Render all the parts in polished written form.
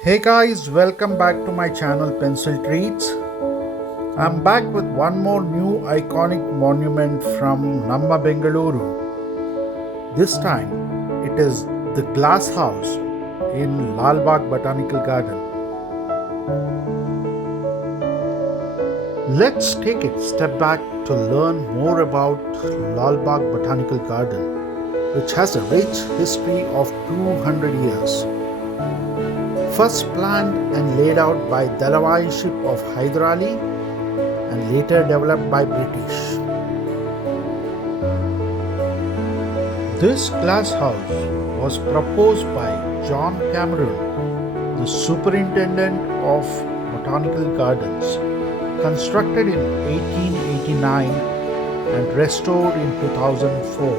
Hey guys, welcome back to my channel PencilTreats. I'm back with one more new iconic monument from Namma Bengaluru. This time it is the glass house in Lal Bagh Botanical Garden. Let's take a step back to learn more about Lal Bagh Botanical Garden, which has a rich history of 200 years. First planned and laid out by Dalawai-ship of Hyder Ali and later developed by British. This glass house was proposed by John Cameron, the superintendent of botanical gardens, constructed in 1889 and restored in 2004.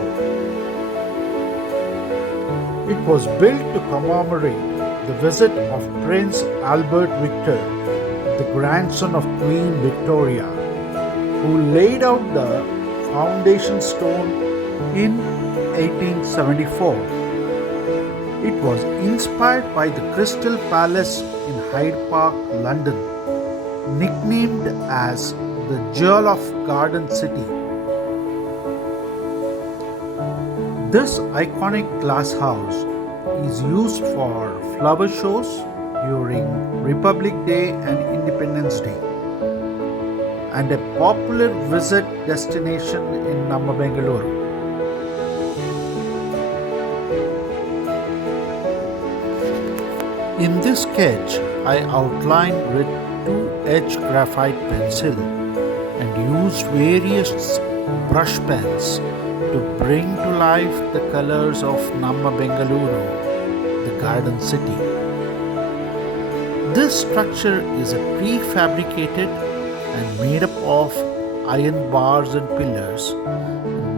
It was built to commemorate the visit of Prince Albert Victor, the grandson of Queen Victoria, who laid out the foundation stone in 1874. It was inspired by the Crystal Palace in Hyde Park, London, nicknamed as the Jewel of Garden City. This iconic glass house is used for flower shows during Republic Day and Independence Day, and a popular visit destination in Namma Bengaluru. In this sketch, I outlined with 2H graphite pencil and used various brush pens to bring to life the colors of Namma Bengaluru, the garden city. This structure is a prefabricated and made up of iron bars and pillars,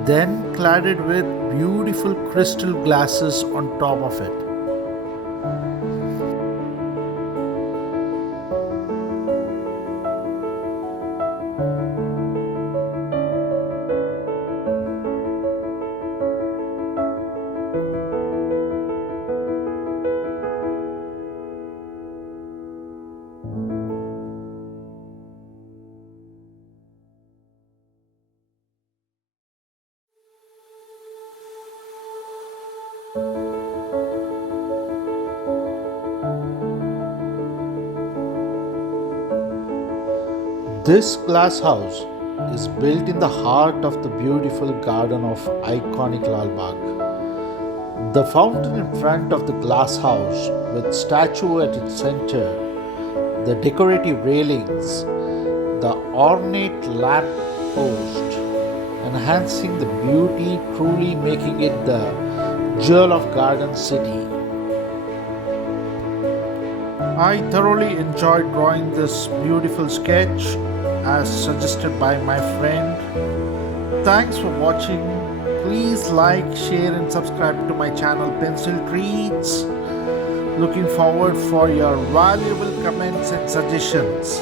then cladded with beautiful crystal glasses on top of it. This glass house is built in the heart of the beautiful garden of iconic Lal Bagh. The fountain in front of the glass house with statue at its center, the decorative railings, the ornate lamp post, enhancing the beauty, truly making it the jewel of garden city. I thoroughly enjoyed drawing this beautiful sketch as suggested by my friend. Thanks for watching. Please like, share and subscribe to my channel Pencil Treats. Looking forward for your valuable comments and suggestions.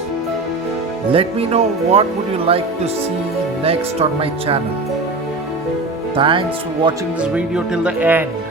Let me know what would you like to see next on my channel. Thanks for watching this video till the end.